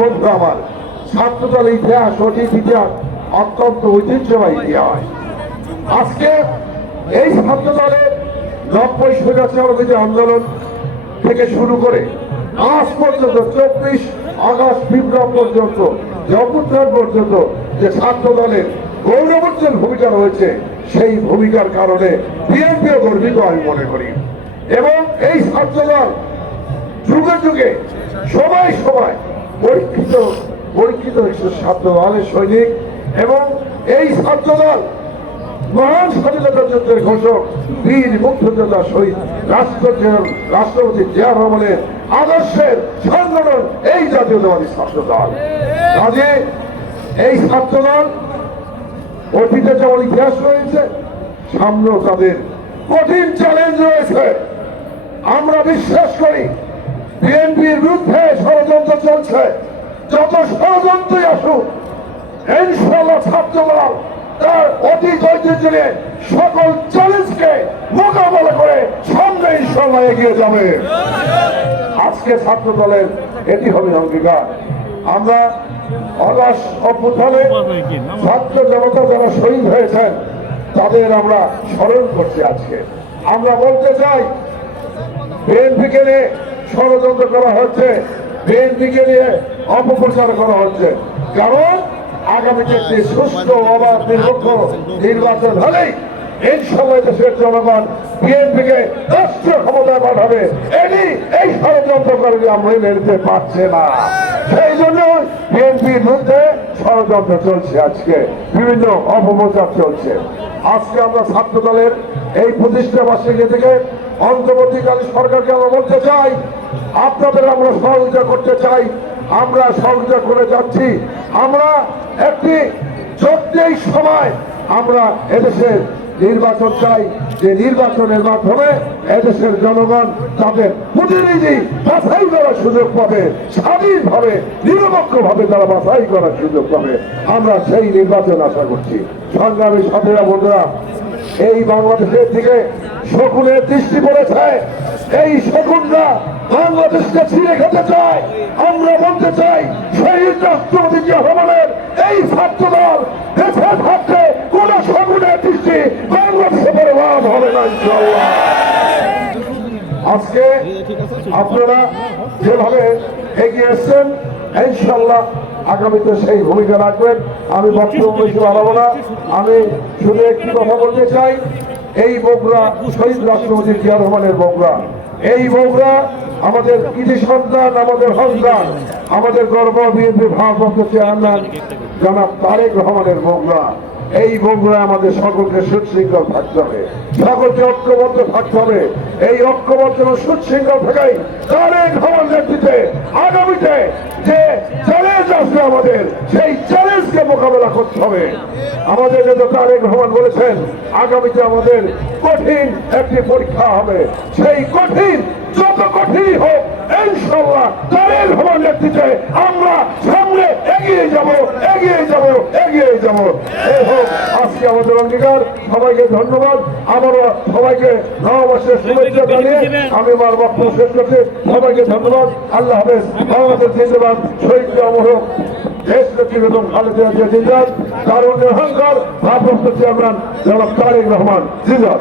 বন্ধু আমার, ছাত্রদল ইতিহাস অতীত ইতিহাস অত্যন্ত ঐতিহ্যবাহী ইতিহাস। আজকে এই ছাত্রদলের নব্বই স্বৈরাচারবিধি আন্দোলন থেকে শুরু করে আজ পর্যন্ত চব্বিশ আগস্ট বিপ্লব পর্যন্ত জগত্থান পর্যন্ত যে ছাত্র দলের গৌরবোজ্জ্বল ভূমিকা রয়েছে, সেই ভূমিকার কারণে বিএনপিও গর্বিত, আমি মনে করি। এবং এই ছাত্রদল যুগে যুগে সময় সময় পরীক্ষিত পরীক্ষিত হয়েছে ছাত্র দলের সৈনিক এবং এই ছাত্রদল মহান স্বাধীনতা যুদ্ধের ঘোষক, বীর মুক্তিযোদ্ধা শহীদ রাষ্ট্র রাষ্ট্রপতি জিয়া রহমানের আদর্শের সংগঠন, এই জাতীয়তাবাদী ছাত্র দল। কাজে এই ছাত্র দল অতীতে যেমন ইতিহাস রয়েছে, সামনেও তাদের কঠিন চ্যালেঞ্জ রয়েছে। আমরা বিশ্বাস করি, বিএনপির বিরুদ্ধে ষড়যন্ত্র চলছে। যত ষড়যন্ত্রই আসুক ইনশাল্লাহ ছাত্রদল তার অতীত ঐতিহ্য নিয়ে সকল চ্যালেঞ্জকে মোকাবেলা করে সামনে ইনশাল্লাহ এগিয়ে যাবে। আজকে ছাত্র দলের এটি হবে অঙ্গীকার। আমরা অগাস্ট অভ্যুত্থানে ছাত্র জনতা যারা শহীদ হয়েছেন তাদের আমরা স্মরণ করছি আজকে। আমরা বলতে চাই বিএনপিকে নিয়ে ষড়যন্ত্র করা হচ্ছে বিএনপিকে নিয়ে অপপ্রচার করা হচ্ছে। কারণ আগামীতে একটি সুস্থ অবাধ নিরপেক্ষ নির্বাচন হলেই এই সময় দেশের জনগণ বিএনপিকে রাষ্ট্রীয় ক্ষমতায় পাঠাবে। এটি এই ষড়যন্ত্র করে আমরা মেনে নিতে পারছে না। সেই জন্য বিএনপির বিরুদ্ধে ষড়যন্ত্র চলছে আজকে। বিভিন্ন অপপ্রচার চলছে। আজকে আমরা ছাত্র দলের এই প্রতিষ্ঠা বার্ষিকী থেকে অন্তর্বর্তীকালীন সরকারকে আমরা বলতে চাই, আপনাদের আমরা সহযোগিতা করতে চাই, আমরা সহযোগিতা করে যাচ্ছি। আমরা একটি চোদ্দই সময় আমরা এদেশের নির্বাচন চাই। যে নির্বাচনের মাধ্যমে এদেশের জনগণ তাদের প্রতিনিধি বাছাই করার সুযোগ পাবে, স্বাধীনভাবে নিরপেক্ষ ভাবে তারা বাছাই করার সুযোগ পাবে। আমরা সেই নির্বাচন আশা করছি। সংগ্রামী সাথীরা, বন্ধুরা, এই বাংলাদেশের দিকে শকুনের দৃষ্টি পড়েছে। এই শকুনরা বাংলাদেশকে ছিঁড়ে খেতে চায়। আমরা বলতে চাই, শহীদ রাষ্ট্রপতি রহমানের এই ছাত্র দল দেশে থাকতে আজকে আপনারা যেভাবে এগিয়ে এসছেন ইনশাল্লাহ আগামীতে সেই ভূমিকা রাখবেন। আমি বক্তব্য বাড়াবো না। আমি শুধু একটি কথা বলতে চাই, এই বগুড়া শহীদ রাষ্ট্রপতি জিয়া রহমানের বগুড়া। এই বগুড়া আমাদের কৃতি সন্তান, আমাদের সন্তান আমাদের গর্ব বিএনপি ভারপ্রাপ্ত চেয়ারম্যান জনাব তারেক রহমানের বগুড়া। এই বগুড়া আমাদের সকলকে সুশৃঙ্খল থাকতে হবে। সকলকে ঐক্যবদ্ধ থাকতে হবে। এই ঐক্যবদ্ধ সুশৃঙ্খল থাকাই তারেক রহমান নেতৃত্বে আগামীতে যে চ্যালেঞ্জ আসবে আমাদের, সেই চ্যালেঞ্জকে মোকাবেলা করতে হবে। আমাদের নেতা তারেক রহমান বলেছেন, আগামীতে আমাদের কঠিন একটি পরীক্ষা হবে। সেই কঠিন, যত কঠিনই হোক ইনশাল্লাহ তারেক রহমান নেতৃত্বে আমরা সামনে এগিয়ে যাব। এগিয়ে যাব এগিয়ে যাব। এই হোক, আজকে আমাদের অঙ্গীকার। সবাইকে ধন্যবাদ। আবারও সবাইকে নববর্ষের শুভেচ্ছা জানিয়ে আমি আমার বক্তব্য শেষ করছি। সবাইকে ধন্যবাদ। আল্লাহ হাফেজ। বাংলাদেশ জিন্দাবাদ। শহীদ অমর হোক। দেশ নেত্রী বেগম খালেদা জিয়া জিন্দাবাদ। কারণ অহংকার ভারপ্রাপ্ত চেয়ারম্যান জনাব তারেক রহমান। জিন্দাবাদ।